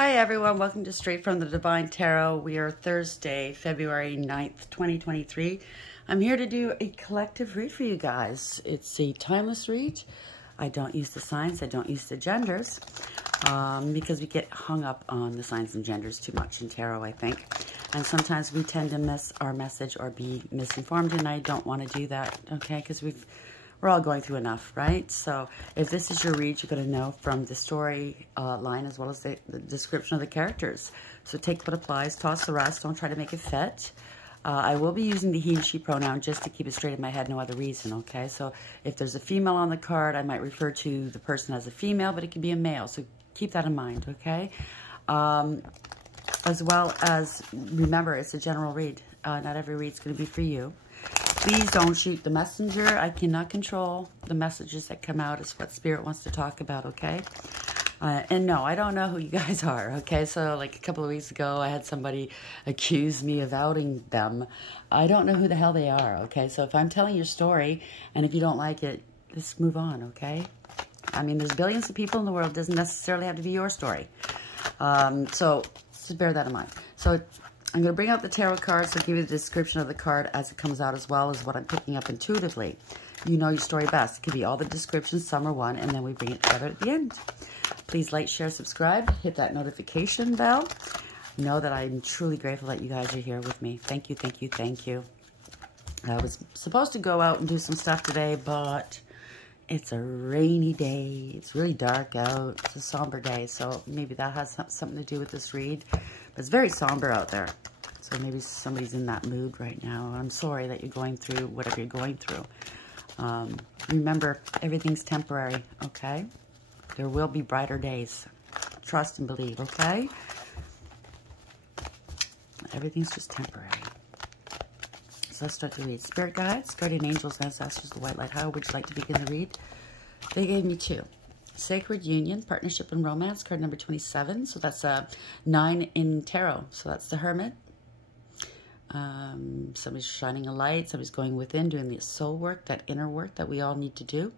Hi everyone, welcome to Straight from the Divine Tarot. We are Thursday, February 9th, 2023. I'm here to do a collective read for you guys. It's a timeless read. I don't use the signs, I don't use the genders, because we get hung up on the signs and genders too much in tarot, I think. And sometimes we tend to miss our message or be misinformed, and I don't want to do that, okay? Because we're all going through enough, right? So if this is your read, you're going to know from the story line as well as the description of the characters. So take what applies, toss the rest, don't try to make it fit. I will be using the he and she pronoun just to keep it straight in my head, no other reason, okay? So if there's a female on the card, I might refer to the person as a female, but it could be a male, so keep that in mind, okay? As well as, remember, it's a general read. Not every read's going to be for you. Please don't shoot the messenger. I cannot control the messages that come out. It's what Spirit wants to talk about, okay? And no, I don't know who you guys are, okay? So like a couple of weeks ago, I had somebody accuse me of outing them. I don't know who the hell they are, okay? So if I'm telling your story, and if you don't like it, just move on, okay? I mean, there's billions of people in the world. It doesn't necessarily have to be your story. So just bear that in mind. So I'm going to bring out the tarot cards to give you the description of the card as it comes out, as well as what I'm picking up intuitively. You know your story best. It could be all the descriptions, some or one, and then we bring it together at the end. Please like, share, subscribe, hit that notification bell. Know that I'm truly grateful that you guys are here with me. Thank you, thank you, thank you. I was supposed to go out and do some stuff today, but it's a rainy day. It's really dark out. It's a somber day, so maybe that has something to do with this read. But it's very somber out there, so maybe somebody's in that mood right now. I'm sorry that you're going through whatever you're going through. Remember, everything's temporary, okay? There will be brighter days. Trust and believe, okay? Everything's just temporary. So let's start the read. Spirit guides, guardian angels, ancestors, the white light. How would you like to begin the read? They gave me two. Sacred Union, Partnership and Romance, card number 27. So that's a 9 in tarot. So that's the Hermit. Somebody's shining a light. Somebody's going within, doing the soul work, that inner work that we all need to do.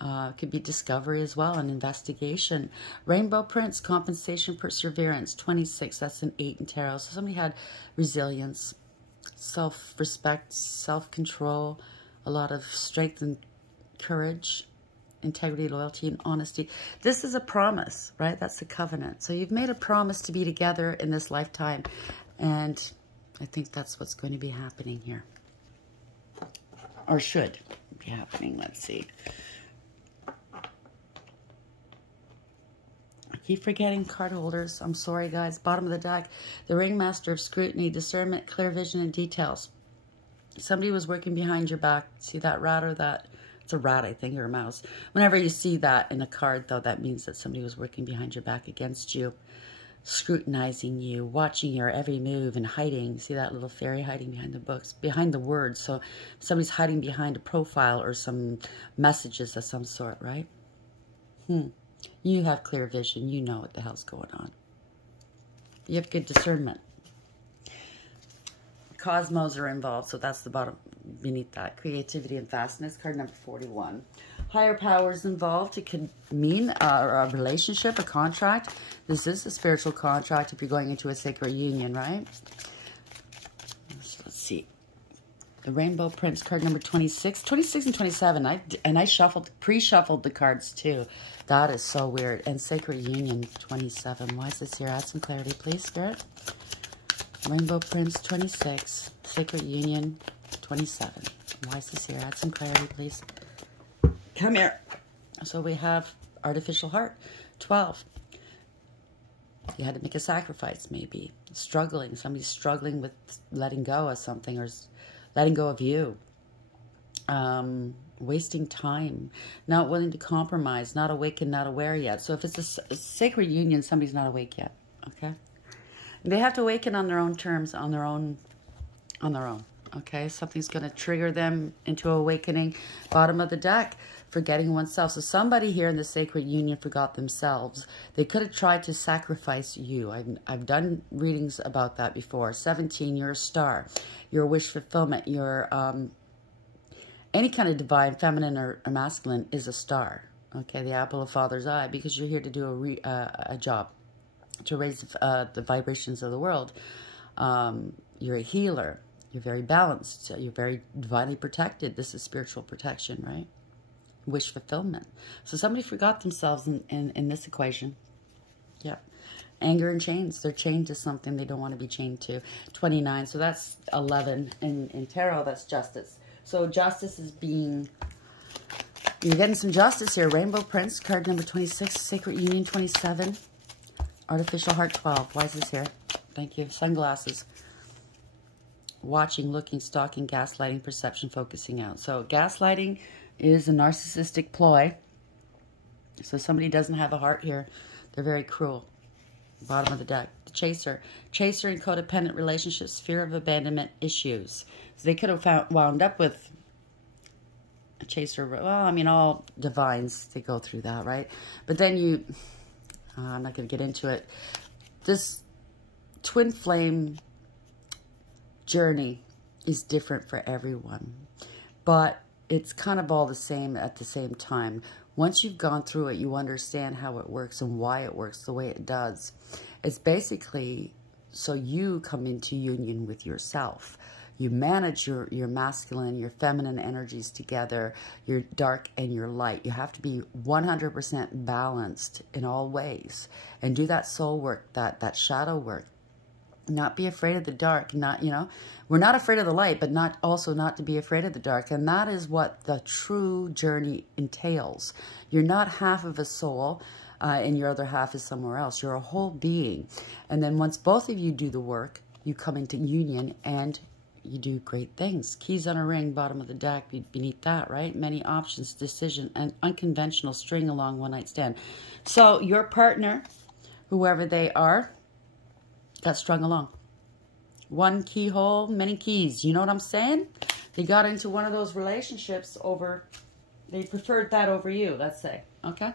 Could be discovery as well, and investigation. Rainbow Prince, compensation, perseverance, 26. That's an 8 in tarot. So somebody had resilience, self-respect, self-control, a lot of strength and courage, integrity, loyalty, and honesty. This is a promise, right? That's a covenant. So you've made a promise to be together in this lifetime, and I think that's what's going to be happening here. Or should be happening. Let's see. I keep forgetting card holders. I'm sorry, guys. Bottom of the deck. The Ringmaster of Scrutiny, Discernment, Clear Vision, and Details. Somebody was working behind your back. See that rat or that? It's a rat, I think, or a mouse. Whenever you see that in a card, though, that means that somebody was working behind your back against you, scrutinizing you, watching your every move, and hiding. See that little fairy hiding behind the books, behind the words. So somebody's hiding behind a profile or some messages of some sort, right? You have clear vision. You know what the hell's going on. You have good discernment. Cosmos are involved, so that's the bottom beneath that. Creativity and vastness, card number 41. Higher powers involved. It could mean a relationship, a contract. This is a spiritual contract if you're going into a sacred union, right? So let's see. The Rainbow Prince, card number 26. 26 and 27. I shuffled, pre-shuffled the cards too. That is so weird. And Sacred Union, 27. Why is this here? Add some clarity, please, Spirit. Rainbow Prince, 26. Sacred Union, 27. Why is this here? Add some clarity, please. Come here. So we have Artificial Heart, 12. You had to make a sacrifice, maybe. Struggling. Somebody's struggling with letting go of something or letting go of you. Wasting time. Not willing to compromise. Not awake and not aware yet. So if it's a sacred union, somebody's not awake yet. Okay? They have to awaken on their own terms, on their own. Okay? Something's going to trigger them into awakening. Bottom of the deck. Forgetting oneself. So somebody here in the sacred union forgot themselves. They could have tried to sacrifice you. I've done readings about that before. 17, you're a star. Your wish fulfillment. Your any kind of divine, feminine or masculine is a star. Okay, the apple of Father's eye, because you're here to do a job. to raise the vibrations of the world. You're a healer. You're very balanced. You're very divinely protected. This is spiritual protection, right? Wish fulfillment. So somebody forgot themselves in this equation. Yep. Anger and chains. They're chained to something they don't want to be chained to. 29. So that's 11. In tarot, that's justice. So justice is being... You're getting some justice here. Rainbow Prince, card number 26. Sacred Union, 27. Artificial Heart, 12. Why is this here? Thank you. Sunglasses. Watching, looking, stalking, gaslighting, perception, focusing out. So gaslighting is a narcissistic ploy. So somebody doesn't have a heart here. They're very cruel. Bottom of the deck. The chaser. Chaser in codependent relationships, fear of abandonment issues. So they could have wound up with a chaser. Well, I mean, all divines, they go through that, right? But then you... I'm not going to get into it. This twin flame journey is different for everyone. But it's kind of all the same at the same time. Once you've gone through it, you understand how it works and why it works the way it does. It's basically so you come into union with yourself. You manage your masculine, your feminine energies together, your dark and your light. You have to be 100% balanced in all ways. And do that soul work, that shadow work. Not be afraid of the dark. Not, you know, we're not afraid of the light, but also not to be afraid of the dark. And that is what the true journey entails. You're not half of a soul, and your other half is somewhere else. You're a whole being. And then once both of you do the work, you come into union and you do great things. Keys on a ring, bottom of the deck, beneath that, right? Many options, decision, and unconventional string along one night stand. So your partner, whoever they are, got strung along. One keyhole, many keys. You know what I'm saying? They got into one of those relationships over, they preferred that over you, let's say. Okay?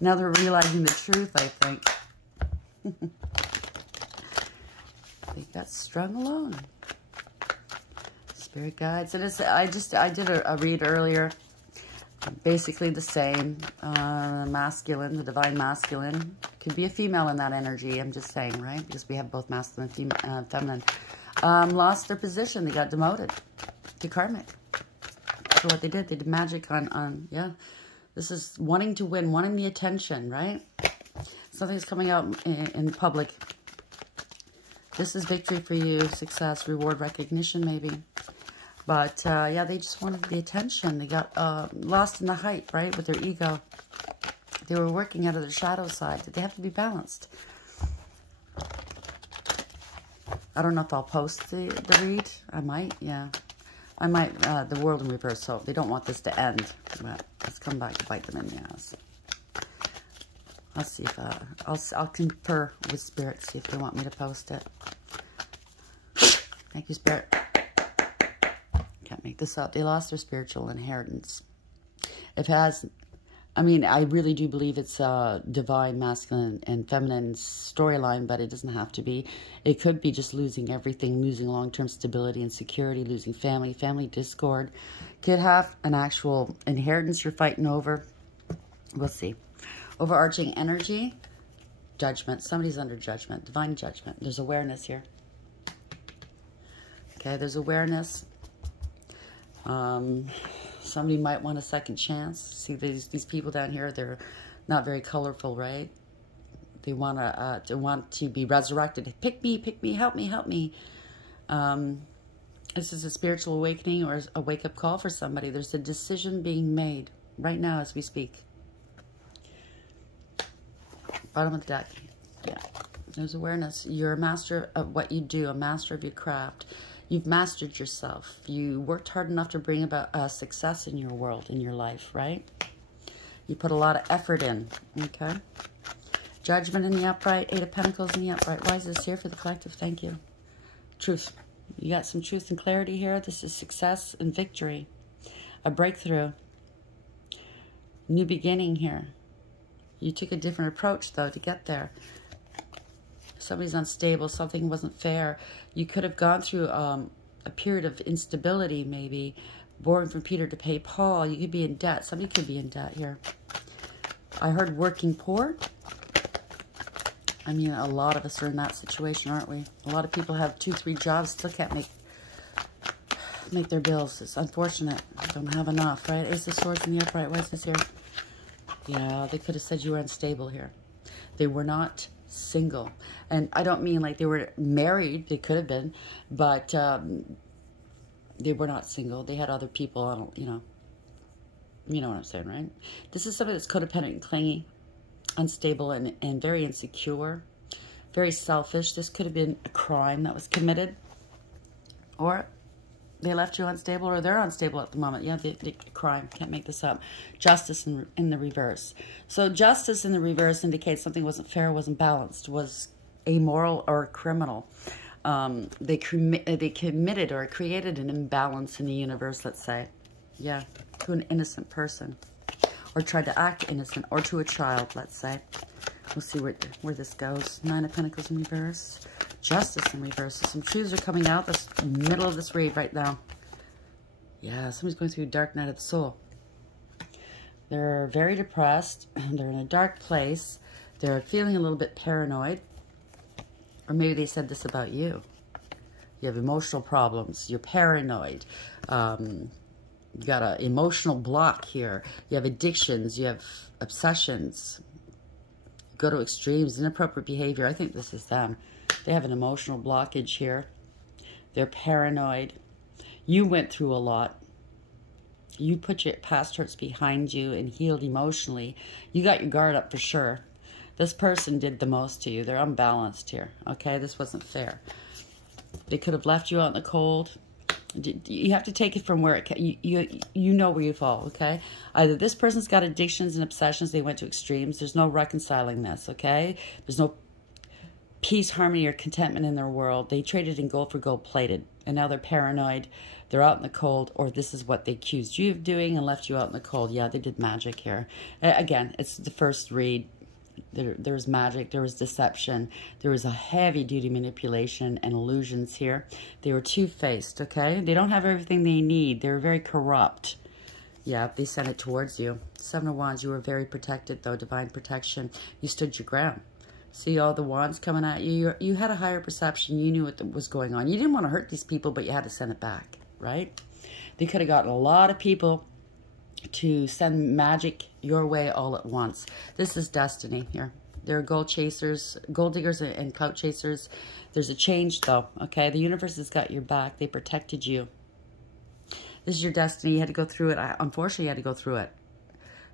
Now they're realizing the truth, I think. They got strung along. Spirit guides. And it's, I did a read earlier. Basically the same. Masculine, the divine masculine. Could be a female in that energy, I'm just saying, right? Because we have both masculine and feminine. Lost their position. They got demoted to karmic. For what they did. They did magic on yeah. This is wanting to win, wanting the attention, right? Something's coming out in public. This is victory for you, success, reward, recognition, maybe. But, yeah, they just wanted the attention. They got lost in the hype, right, with their ego. They were working out of their shadow side. They have to be balanced. I don't know if I'll post the read. I might, yeah. I might, the world in reverse, so they don't want this to end. But let's come back to bite them in the ass. I'll see if, I'll confer with Spirit, see if they want me to post it. Thank you, Spirit. Can't make this up. They lost their spiritual inheritance. It has, I mean, I really do believe it's a divine, masculine, and feminine storyline, but it doesn't have to be. It could be just losing everything, losing long-term stability and security, losing family discord. Could have an actual inheritance you're fighting over. We'll see. Overarching energy, judgment. Somebody's under judgment, divine judgment. There's awareness here. Okay, there's awareness. Somebody might want a second chance. See these people down here, they're not very colorful, right? They want to be resurrected. Pick me, help me. This is a spiritual awakening or a wake-up call for somebody. There's a decision being made right now as we speak. Bottom of the deck. Yeah. There's awareness. You're a master of what you do, a master of your craft. You've mastered yourself. You worked hard enough to bring about success in your world, in your life, right? You put a lot of effort in, okay? Judgment in the upright, 8 of Pentacles in the upright. Why is this here for the collective? Thank you. Truth. You got some truth and clarity here. This is success and victory. A breakthrough. New beginning here. You took a different approach, though, to get there. Somebody's unstable. Something wasn't fair. You could have gone through a period of instability, maybe. Borrowing from Peter to pay Paul. You could be in debt. Somebody could be in debt here. I heard working poor. I mean, a lot of us are in that situation, aren't we? A lot of people have 2, 3 jobs, still can't make their bills. It's unfortunate. Don't have enough, right? Ace of Swords in the upright. Why is this here? Yeah, they could have said you were unstable here. They were not single. And I don't mean like they were married. They could have been. But they were not single. They had other people, you know what I'm saying, right? This is somebody that's codependent and clingy, unstable and very insecure, very selfish. This could have been a crime that was committed, or they left you unstable, or they're unstable at the moment. Yeah, the crime. Can't make this up. Justice in the reverse. So justice in the reverse indicates something wasn't fair, wasn't balanced, was amoral or criminal. They committed or created an imbalance in the universe, let's say. Yeah, to an innocent person. Or tried to act innocent, or to a child, let's say. We'll see where this goes. 9 of Pentacles in reverse. Justice in reverse. So some truths are coming out this middle of this read right now. Yeah, somebody's going through a dark night of the soul. They're very depressed. They're in a dark place. They're feeling a little bit paranoid. Or maybe they said this about you. You have emotional problems. You're paranoid. You got an emotional block here. You have addictions. You have obsessions. You go to extremes, inappropriate behavior. I think this is them. They have an emotional blockage here. They're paranoid. You went through a lot. You put your past hurts behind you and healed emotionally. You got your guard up for sure. This person did the most to you. They're unbalanced here. Okay, this wasn't fair. They could have left you out in the cold. You have to take it from where it you know where you fall, okay? Either this person's got addictions and obsessions, they went to extremes. There's no reconciling this, okay? There's no peace, harmony, or contentment in their world. They traded in gold for gold plated, and now they're paranoid. They're out in the cold, or this is what they accused you of doing and left you out in the cold. Yeah, they did magic here. Again, it's the first read. There was magic, there was deception, there was a heavy-duty manipulation and illusions here. They were two-faced, okay? They don't have everything they need. They're very corrupt. Yeah, they sent it towards you. 7 of Wands, you were very protected, though. Divine protection. You stood your ground. See all the wands coming at you? You had a higher perception. You knew what was going on. You didn't want to hurt these people, but you had to send it back, right? They could have gotten a lot of people to send magic your way all at once. This is destiny here. There are gold chasers, gold diggers, and clout chasers. There's a change, though, okay? The universe has got your back. They protected you. This is your destiny. You had to go through it. Unfortunately, you had to go through it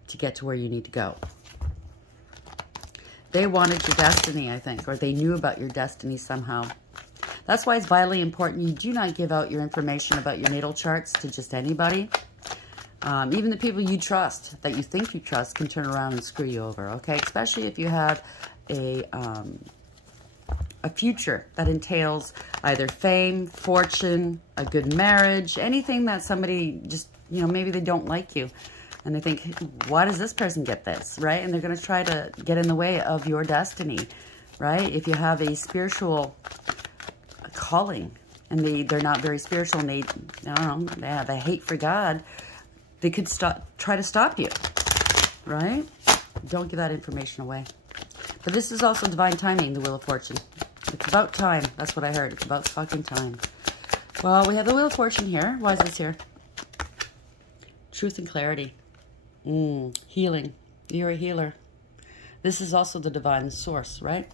to get to where you need to go. They wanted your destiny, I think, or they knew about your destiny somehow. That's why it's vitally important you do not give out your information about your natal charts to just anybody. Even the people you trust, that you think you trust, can turn around and screw you over, okay? Especially if you have a future that entails either fame, fortune, a good marriage, anything that somebody just, you know, maybe they don't like you. And they think, why does this person get this, right? And they're going to try to get in the way of your destiny, right? If you have a spiritual calling and they're not very spiritual and they, I don't know, they have a hate for God, they could try to stop you, right? Don't give that information away. But this is also divine timing, the Wheel of Fortune. It's about time. That's what I heard. It's about fucking time. Well, we have the Wheel of Fortune here. Why is this here? Truth and clarity. Healing. You're a healer. This is also the divine source, right?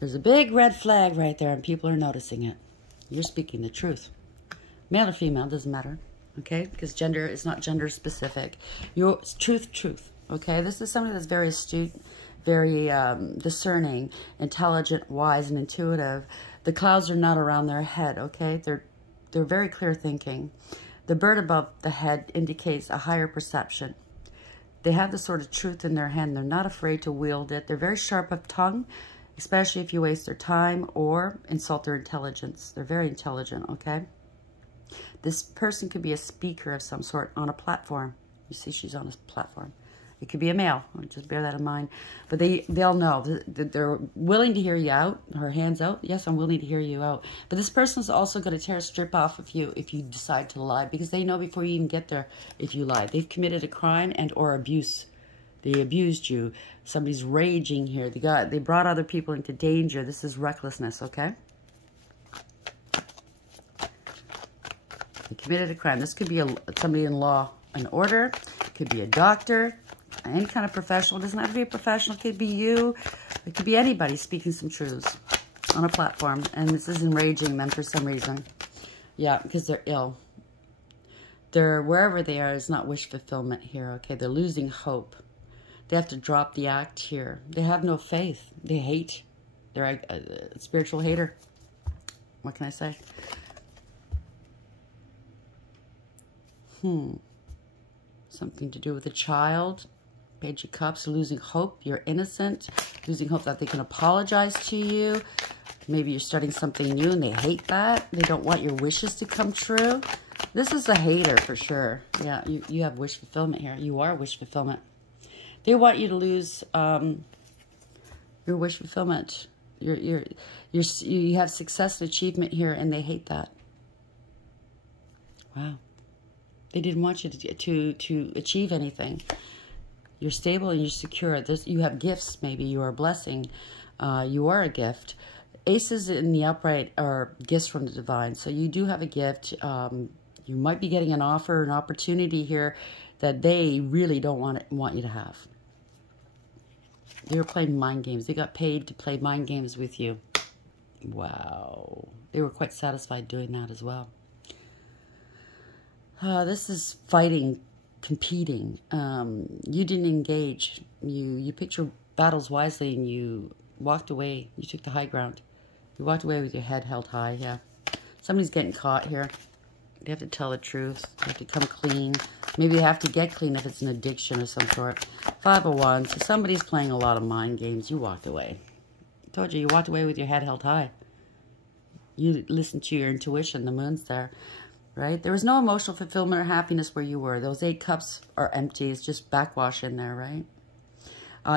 There's a big red flag right there, and people are noticing it. You're speaking the truth. Male or female, doesn't matter. Okay, because gender is not gender specific. Your truth, okay? This is somebody that's very astute, very discerning, intelligent, wise, and intuitive. The clouds are not around their head, okay? They're very clear thinking. The bird above the head indicates a higher perception. They have the sort of truth in their hand. They're not afraid to wield it. They're very sharp of tongue, especially if you waste their time or insult their intelligence. They're very intelligent, okay? This person could be a speaker of some sort on a platform. You see she's on a platform. It could be a male. Just bear that in mind. But they'll know that they're willing to hear you out. Her hands out. Yes, I'm willing to hear you out. But this person's also going to tear a strip off of you if you decide to lie. Because they know before you even get there if you lie. They've committed a crime and or abuse They abused you. Somebody's raging here. They brought other people into danger. This is recklessness, okay? They committed a crime. This could be somebody in law and order. It could be a doctor, any kind of professional. It doesn't have to be a professional. It could be you. It could be anybody speaking some truths on a platform. And this is enraging them for some reason. Yeah, because they're ill. They're, wherever they are, is not wish fulfillment here, okay? They're losing hope. They have to drop the act here. They have no faith. They hate. They're a spiritual hater. What can I say? Something to do with a child. Page of Cups, losing hope. You're innocent. Losing hope that they can apologize to you. Maybe you're starting something new and they hate that. They don't want your wishes to come true. This is a hater for sure. Yeah, you have wish fulfillment here. You are wish fulfillment. They want you to lose your wish fulfillment. You have success and achievement here, and they hate that. Wow. They didn't want you to achieve anything. You're stable and you're secure. You have gifts, maybe. You are a blessing. You are a gift. Aces in the upright are gifts from the divine. So you do have a gift. You might be getting an offer, an opportunity here that they really don't want you to have. They were playing mind games. They got paid to play mind games with you. Wow. They were quite satisfied doing that as well. This is fighting, competing. You didn't engage. You picked your battles wisely and you walked away. You took the high ground. You walked away with your head held high, yeah. Somebody's getting caught here. They have to tell the truth. They have to come clean. Maybe they have to get clean if it's an addiction of some sort. 5 of Wands. So somebody's playing a lot of mind games. You walked away. I told you, you walked away with your head held high. You listened to your intuition. The moon's there, right? There was no emotional fulfillment or happiness where you were. Those 8 cups are empty. It's just backwash in there, right?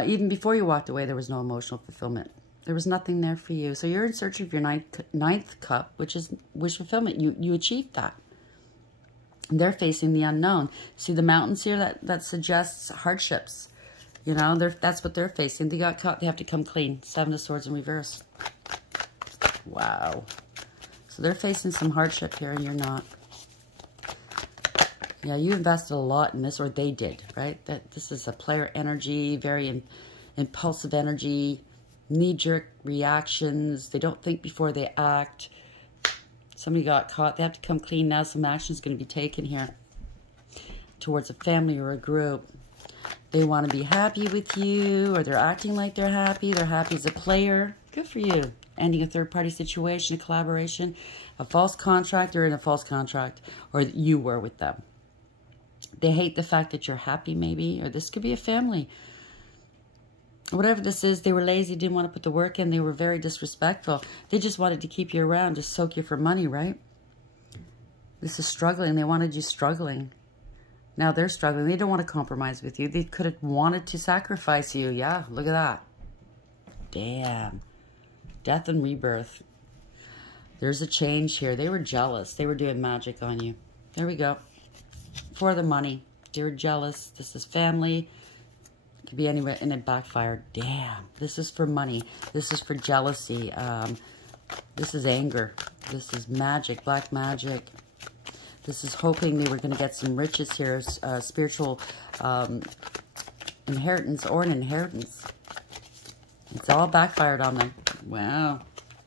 Even before you walked away, there was no emotional fulfillment. There was nothing there for you. So you're in search of your ninth cup, which is wish fulfillment. You achieved that. They're facing the unknown. See the mountains here? That suggests hardships. You know, that's what they're facing. They got caught. They have to come clean. 7 of Swords in reverse. Wow. So they're facing some hardship here and you're not. Yeah, you invested a lot in this, or they did, right? This is a player energy, very impulsive energy, knee-jerk reactions. They don't think before they act. Somebody got caught. They have to come clean now. Some action is going to be taken here towards a family or a group. They want to be happy with you, or they're acting like they're happy. They're happy as a player. Good for you. Ending a third-party situation, a collaboration, a false contract, or in a false contract, or you were with them. They hate the fact that you're happy, maybe, or this could be a family. Whatever this is, they were lazy, didn't want to put the work in. They were very disrespectful. They just wanted to keep you around, to soak you for money, right? This is struggling. They wanted you struggling. Now they're struggling. They don't want to compromise with you. They could have wanted to sacrifice you. Yeah, look at that. Damn. Death and rebirth. There's a change here. They were jealous. They were doing magic on you. There we go. For the money. They were jealous. This is family. Could be anywhere, and it backfired. Damn. This is for money. This is for jealousy. This is anger. This is magic, black magic. This is hoping they were going to get some riches here, spiritual inheritance or an inheritance. It's all backfired on them. Wow.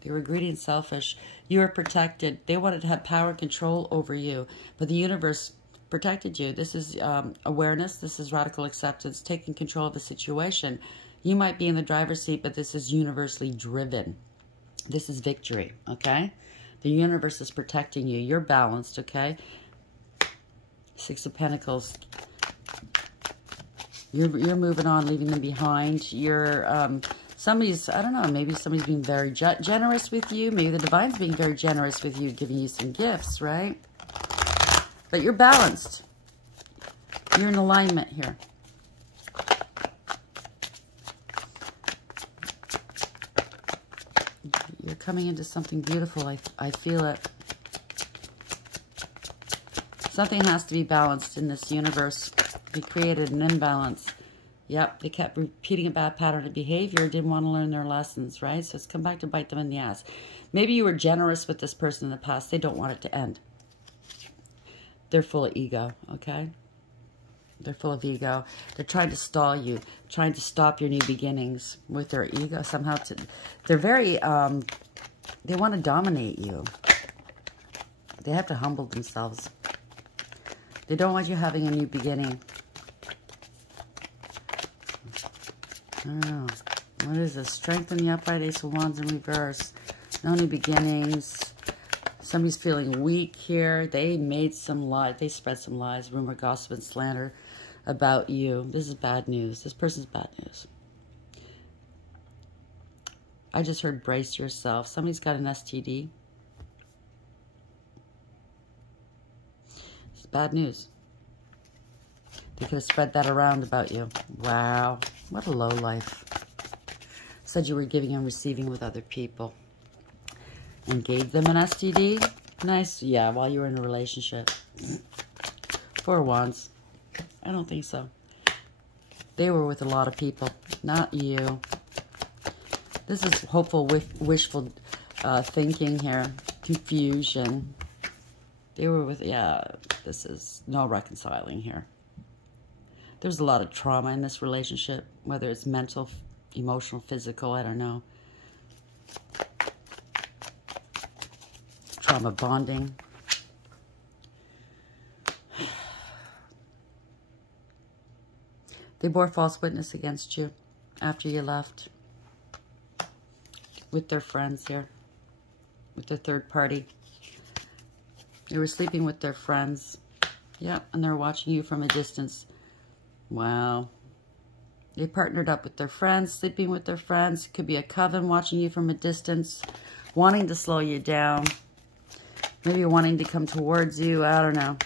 They were greedy and selfish. You were protected. They wanted to have power and control over you, but the universe protected you. This is awareness. This is radical acceptance, taking control of the situation. You might be in the driver's seat, but this is universally driven. This is victory, okay? The universe is protecting you. You're balanced, okay? 6 of Pentacles. You're moving on, leaving them behind. You're somebody's, I don't know, maybe somebody's being very generous with you. Maybe the divine's being very generous with you, giving you some gifts, right? But you're balanced. You're in alignment here. You're coming into something beautiful. I feel it. Something has to be balanced in this universe. We created an imbalance. Yep, they kept repeating a bad pattern of behavior, didn't want to learn their lessons, right? So it's come back to bite them in the ass. Maybe you were generous with this person in the past. They don't want it to end. They're full of ego, okay? They're full of ego. They're trying to stall you, trying to stop your new beginnings with their ego. Somehow, they're very, they want to dominate you. They have to humble themselves. They don't want you having a new beginning. I don't know. What is this? Strength in the upright, Ace of Wands in reverse. No new beginnings. Somebody's feeling weak here. They made some lies. They spread some lies, rumor, gossip, and slander about you. This is bad news. This person's bad news. I just heard brace yourself. Somebody's got an STD. It's bad news. They could have spread that around about you. Wow. What a low life. Said you were giving and receiving with other people. And gave them an STD? Nice. Yeah, while you were in a relationship. 4 of Wands. I don't think so. They were with a lot of people. Not you. This is hopeful, wishful thinking here. Confusion. They were with, yeah, this is no reconciling here. There's a lot of trauma in this relationship, whether it's mental, emotional, physical, I don't know. Trauma bonding. They bore false witness against you after you left. With their friends here. With their third party. They were sleeping with their friends. Yeah, and they're watching you from a distance. Wow. They partnered up with their friends, sleeping with their friends. It could be a coven watching you from a distance, wanting to slow you down. Maybe wanting to come towards you. I don't know.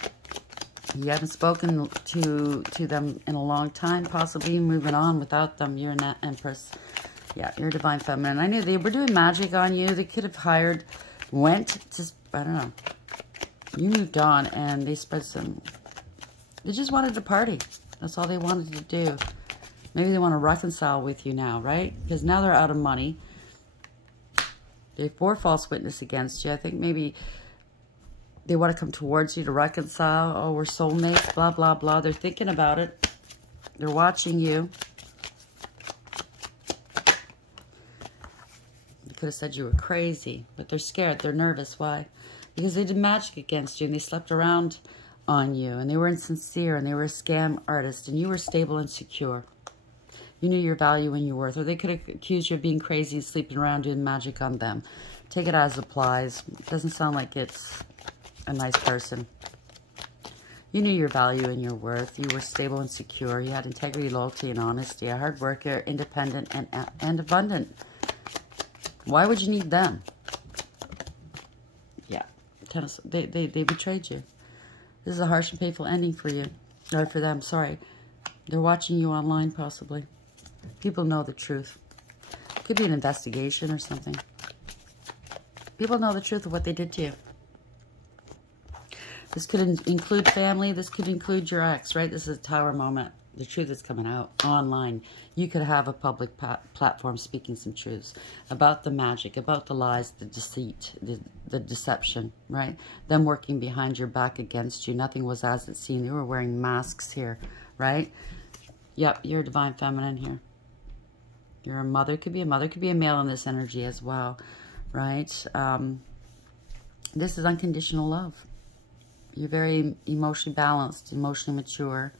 You haven't spoken to them in a long time, possibly moving on without them. You're an Empress. Yeah, you're a Divine Feminine. I knew they were doing magic on you. They could have hired, went to, I don't know. You moved on and they spread some, they just wanted to party. That's all they wanted to do. Maybe they want to reconcile with you now, right? Because now they're out of money. They bore false witness against you. I think maybe they want to come towards you to reconcile. Oh, we're soulmates, blah, blah, blah. They're thinking about it. They're watching you. They could have said you were crazy, but they're scared. They're nervous. Why? Because they did magic against you and they slept around on you, and they were insincere, and they were a scam artist, and you were stable and secure. You knew your value and your worth, or they could have accused you of being crazy and sleeping around doing magic on them. Take it as applies. It doesn't sound like it's a nice person. You knew your value and your worth. You were stable and secure. You had integrity, loyalty, and honesty. A hard worker, independent, and abundant. Why would you need them? Yeah, they betrayed you. This is a harsh and painful ending for you. Or for them, sorry. They're watching you online, possibly. People know the truth. Could be an investigation or something. People know the truth of what they did to you. This could include family. This could include your ex, right? This is a Tower moment. The truth is coming out online. You could have a public platform speaking some truths about the magic, about the lies, the deceit, the deception, right? Them working behind your back against you. Nothing was as it seemed. They were wearing masks here, right? Yep, you're a Divine Feminine here. You're a mother. Could be a mother. Could be a male in this energy as well, right? This is unconditional love. You're very emotionally balanced, emotionally mature.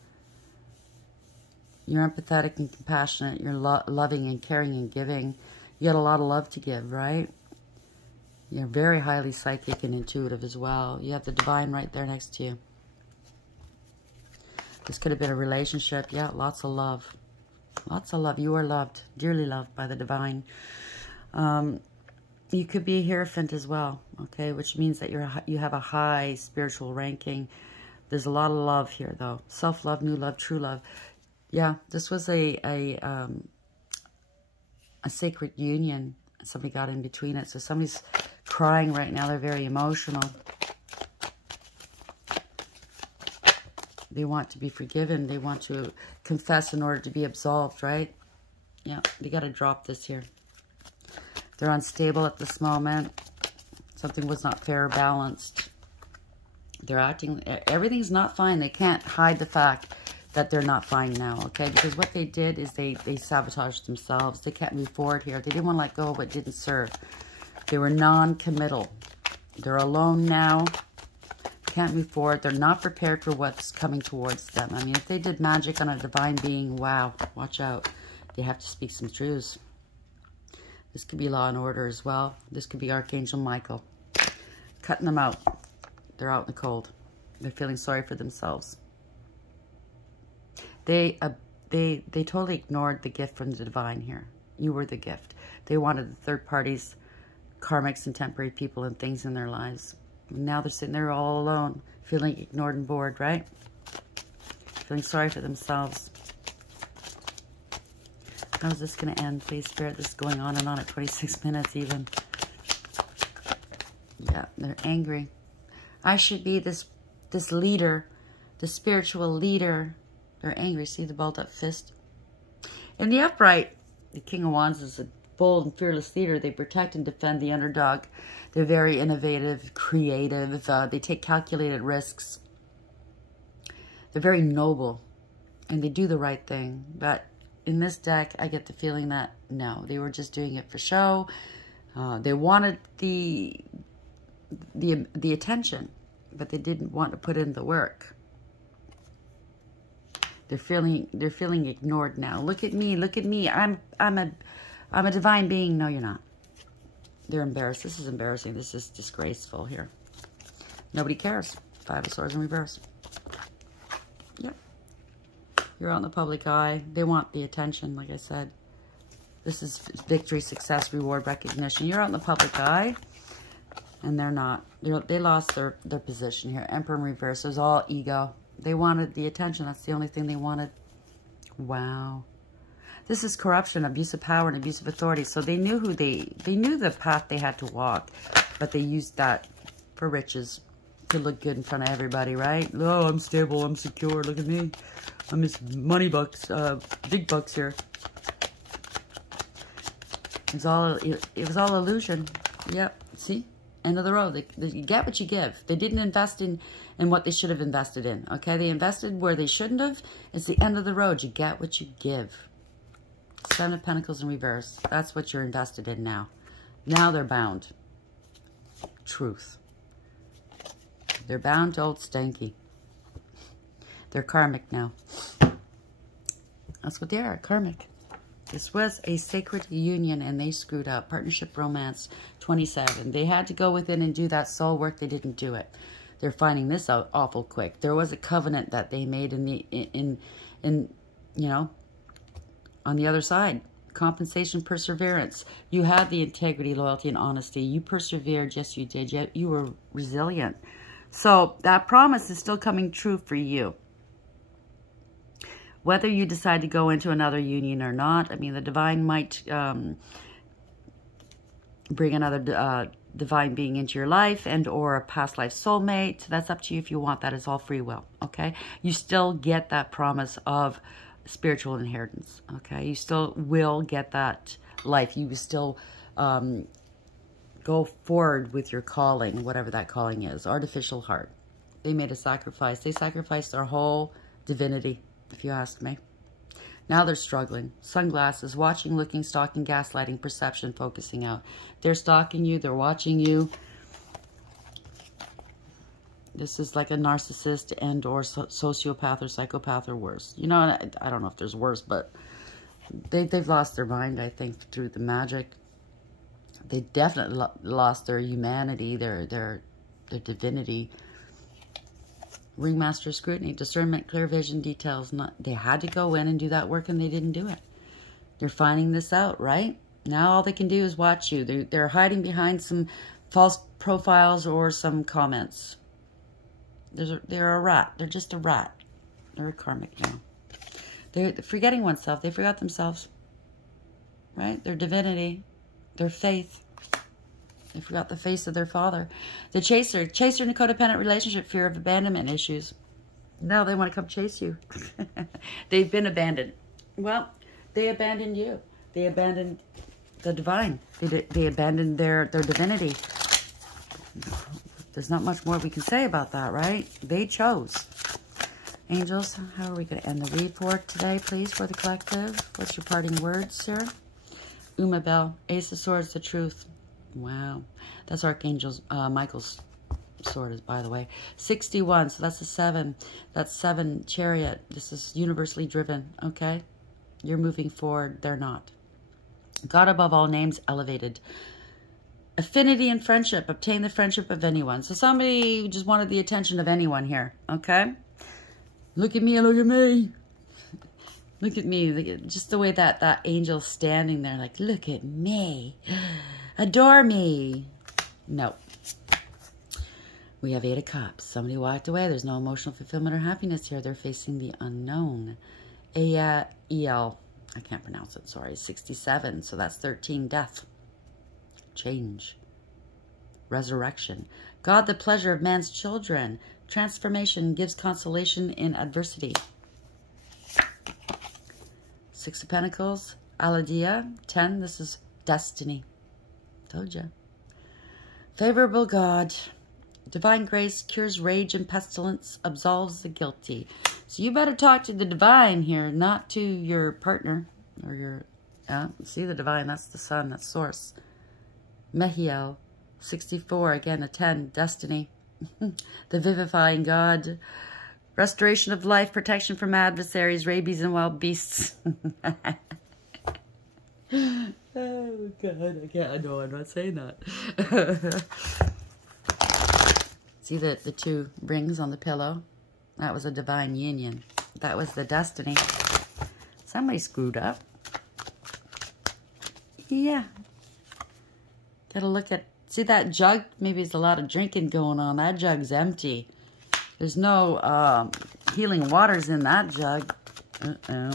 You're empathetic and compassionate. You're loving and caring and giving. You got a lot of love to give, right? You're very highly psychic and intuitive as well. You have the divine right there next to you. This could have been a relationship. Yeah, lots of love. Lots of love. You are loved, dearly loved by the divine. You could be a Hierophant as well, okay? Which means that you have a high spiritual ranking. There's a lot of love here, though. Self-love, new love, true love. Yeah, this was a sacred union. Somebody got in between it. So somebody's crying right now. They're very emotional. They want to be forgiven. They want to confess in order to be absolved, right? Yeah, they got to drop this here. They're unstable at this moment. Something was not fair or balanced. They're acting, everything's not fine. They can't hide the fact that they're not fine now, okay? Because what they did is they sabotaged themselves. They can't move forward here. They didn't want to let go of what didn't serve. They were non-committal. They're alone now. Can't move forward. They're not prepared for what's coming towards them. I mean, if they did magic on a divine being, wow, watch out. They have to speak some truths. This could be Law and Order as well. This could be Archangel Michael. Cutting them out. They're out in the cold. They're feeling sorry for themselves. They totally ignored the gift from the divine here. You were the gift. They wanted the third parties, karmics and temporary people and things in their lives. Now they're sitting there all alone, feeling ignored and bored, right? Feeling sorry for themselves. How is this going to end, please, Spirit? This is going on and on at 26 minutes even. Yeah, they're angry. I should be this leader, the spiritual leader. They're angry. See the balled up fist? In the upright, the King of Wands is a bold and fearless leader. They protect and defend the underdog. They're very innovative, creative. They take calculated risks. They're very noble, and they do the right thing. But in this deck, I get the feeling that, no, they were just doing it for show. They wanted the attention, but they didn't want to put in the work. They're feeling ignored now. Look at me, look at me. I'm a divine being. No, you're not. They're embarrassed. This is embarrassing. This is disgraceful here. Nobody cares. Five of Swords in reverse. Yep. You're out in the public eye. They want the attention, like I said. This is victory, success, reward, recognition. You're out in the public eye, and they're not. They lost their position here. Emperor in reverse. It was all ego. They wanted the attention. That's the only thing they wanted. Wow. This is corruption, abuse of power, and abuse of authority. So they knew they knew the path they had to walk, but they used that for riches, to look good in front of everybody, right? Oh, I'm stable, I'm secure. Look at me. I'm just money bucks, big bucks here. It was all illusion. Yep. See? End of the road. You get what you give. They didn't invest in what they should have invested in. Okay? They invested where they shouldn't have. It's the end of the road. You get what you give. Seven of Pentacles in reverse. That's what you're invested in now. Now they're bound. Truth. They're bound to old Stanky. They're karmic now. That's what they are. Karmic. This was a sacred union and they screwed up. Partnership romance 27. They had to go within and do that soul work. They didn't do it. They're finding this out awful quick. There was a covenant that they made in you know, on the other side. Compensation, perseverance. You had the integrity, loyalty, and honesty. You persevered. Yes, you did. You were resilient. So that promise is still coming true for you. Whether you decide to go into another union or not, I mean, the divine might bring another divine being into your life and or a past life soulmate. That's up to you if you want that. It's all free will, okay? You still get that promise of spiritual inheritance, okay? You still will get that life. You will still go forward with your calling, whatever that calling is. Artificial heart. They made a sacrifice. They sacrificed their whole divinity, if you ask me. Now they're struggling. Sunglasses, watching, looking, stalking, gaslighting, perception, focusing out. They're stalking you. They're watching you. This is like a narcissist and or sociopath or psychopath or worse. You know, I don't know if there's worse, but they've lost their mind, I think, through the magic. They definitely lost their humanity, their divinity. Ringmaster scrutiny, discernment, clear vision, details. They had to go in and do that work and they didn't do it. You're finding this out, right? Now all they can do is watch you. They're hiding behind some false profiles or some comments. They're a rat. They're just a rat. They're a karmic now. They're forgetting oneself. They forgot themselves. Right? Their divinity. Their faith. They forgot the face of their father. The chaser. Chaser in a codependent relationship. Fear of abandonment issues. Now they want to come chase you. They've been abandoned. Well, they abandoned you. They abandoned the divine. They abandoned their divinity. There's not much more we can say about that, right? They chose. Angels, how are we going to end the read for today, please, for the collective? What's your parting words, sir? Umabel, Ace of Swords, the truth. Wow. That's Archangel Michael's sword, by the way. 61, so that's a 7. That's 7, Chariot. This is universally driven, okay? You're moving forward. They're not. God above all names, elevated. Affinity and friendship. Obtain the friendship of anyone. So somebody just wanted the attention of anyone here, okay? Look at me, look at me. Look at me. Look at, just the way that angel's standing there, like, look at me. Adore me. No. We have 8 of Cups. Somebody walked away. There's no emotional fulfillment or happiness here. They're facing the unknown. El. I can't pronounce it, sorry. 67. So that's 13. Death. Change. Resurrection. God, the pleasure of man's children. Transformation gives consolation in adversity. 6 of Pentacles. Aladia. 10. This is destiny. Told you. Favorable God. Divine grace cures rage and pestilence, absolves the guilty. So you better talk to the divine here, not to your partner or your, see the divine, that's the sun, that's source. Mehiel, 64, again a 10, destiny. The vivifying God. Restoration of life, protection from adversaries, rabies and wild beasts. Oh God, I can't, no, I'm not saying that. See the 2 rings on the pillow? That was a divine union. That was the destiny. Somebody screwed up. Yeah. Gotta look at... See that jug? Maybe there's a lot of drinking going on. That jug's empty. There's no healing waters in that jug. Uh-oh.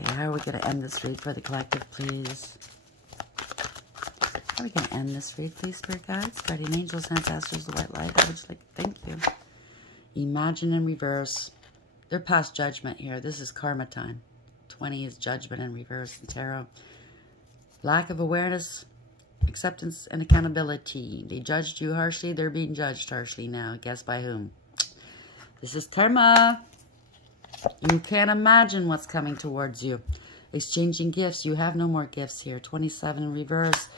Okay, how are we going to end this read for the collective, please? How are we going to end this read, please, Spirit Guides, Guardian Angels, Ancestors, the White Light? I would just like to thank you. Imagine in reverse. They're past judgment here. This is karma time. 20 is judgment in reverse in tarot. Lack of awareness, acceptance, and accountability. They judged you harshly. They're being judged harshly now. Guess by whom? This is karma. You can't imagine what's coming towards you. Exchanging gifts. You have no more gifts here. 27 in reverse.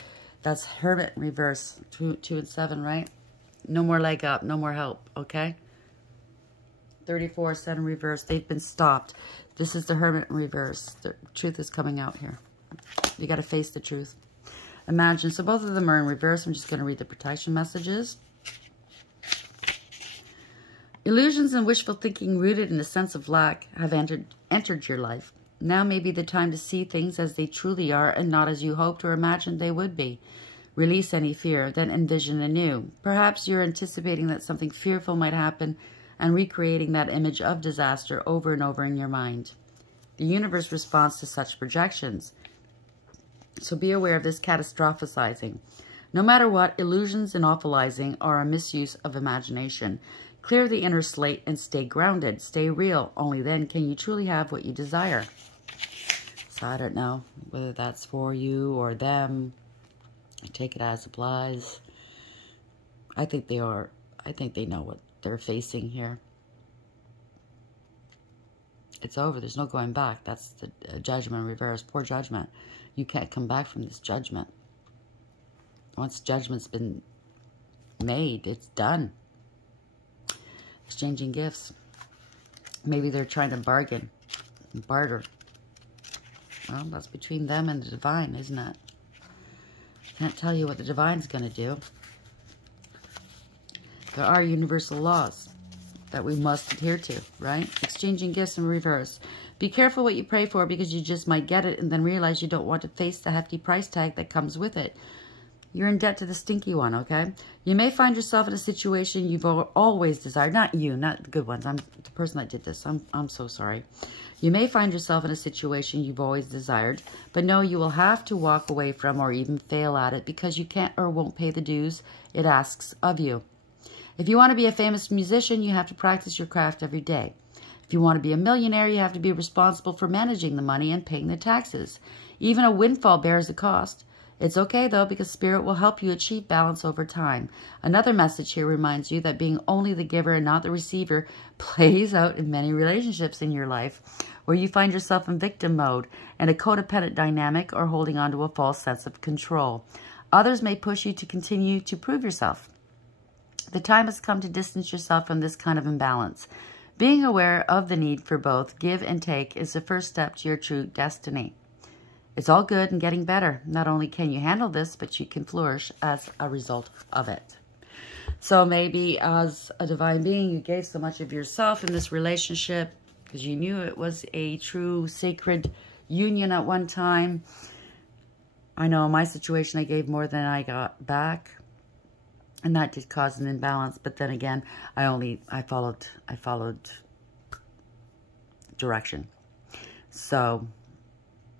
That's Hermit in reverse. 2 and 7, right? No more leg up. No more help. Okay? 34, set in reverse. They've been stopped. This is the Hermit in reverse. The truth is coming out here. You got to face the truth. Imagine. So both of them are in reverse. I'm just going to read the protection messages. Illusions and wishful thinking rooted in a sense of lack have entered your life. Now may be the time to see things as they truly are and not as you hoped or imagined they would be. Release any fear, then envision anew. Perhaps you're anticipating that something fearful might happen and recreating that image of disaster over and over in your mind. The universe responds to such projections. So be aware of this catastrophizing. No matter what, illusions and awfulizing are a misuse of imagination. Clear the inner slate and stay grounded. Stay real. Only then can you truly have what you desire. So I don't know whether that's for you or them. I take it as applies. I think they are. I think they know what they're facing here. It's over. There's no going back. That's the judgment in reverse. Poor judgment. You can't come back from this judgment. Once judgment's been made, it's done. Exchanging gifts. Maybe they're trying to bargain, barter. Well, that's between them and the divine, isn't it? Can't tell you what the divine's going to do. There are universal laws that we must adhere to, right? Exchanging gifts in reverse. Be careful what you pray for because you just might get it and then realize you don't want to face the hefty price tag that comes with it. You're in debt to the stinky one, okay? You may find yourself in a situation you've always desired. Not you, not the good ones. I'm the person that did this. I'm so sorry. You may find yourself in a situation you've always desired, but no, you will have to walk away from or even fail at it because you can't or won't pay the dues it asks of you. If you want to be a famous musician, you have to practice your craft every day. If you want to be a millionaire, you have to be responsible for managing the money and paying the taxes. Even a windfall bears a cost. It's okay, though, because Spirit will help you achieve balance over time. Another message here reminds you that being only the giver and not the receiver plays out in many relationships in your life, where you find yourself in victim mode and a codependent dynamic or holding on to a false sense of control. Others may push you to continue to prove yourself. The time has come to distance yourself from this kind of imbalance. Being aware of the need for both give and take is the first step to your true destiny. It's all good and getting better. Not only can you handle this, but you can flourish as a result of it. So maybe as a divine being, you gave so much of yourself in this relationship because you knew it was a true sacred union at one time. I know in my situation, I gave more than I got back. And that did cause an imbalance. But then again, I followed direction. So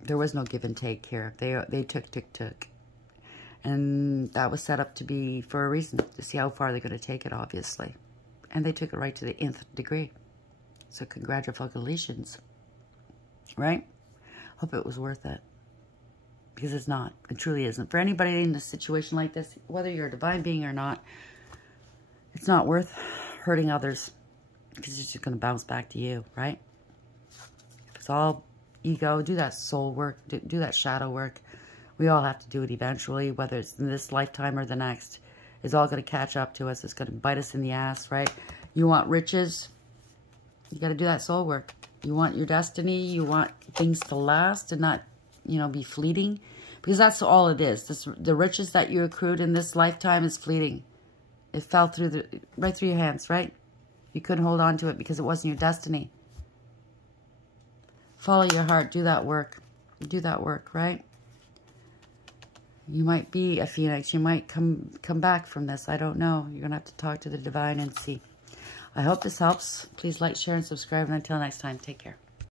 there was no give and take here. They took. And that was set up to be for a reason, to see how far they're going to take it, obviously. And they took it right to the nth degree. So congratulations. Right? Hope it was worth it. Because it's not. It truly isn't. For anybody in a situation like this, whether you're a divine being or not, it's not worth hurting others. Because it's just going to bounce back to you, right? If it's all ego, do that soul work, do that shadow work. We all have to do it eventually, whether it's in this lifetime or the next. It's all going to catch up to us. It's going to bite us in the ass, right? You want riches, you got to do that soul work. You want your destiny, you want things to last and not, be fleeting. Because that's all it is. The riches that you accrued in this lifetime is fleeting. It fell right through your hands, right? You couldn't hold on to it because it wasn't your destiny. Follow your heart. Do that work. Do that work, right? You might be a phoenix. You might come back from this. I don't know. You're going to have to talk to the divine and see. I hope this helps. Please like, share, and subscribe. And until next time, take care.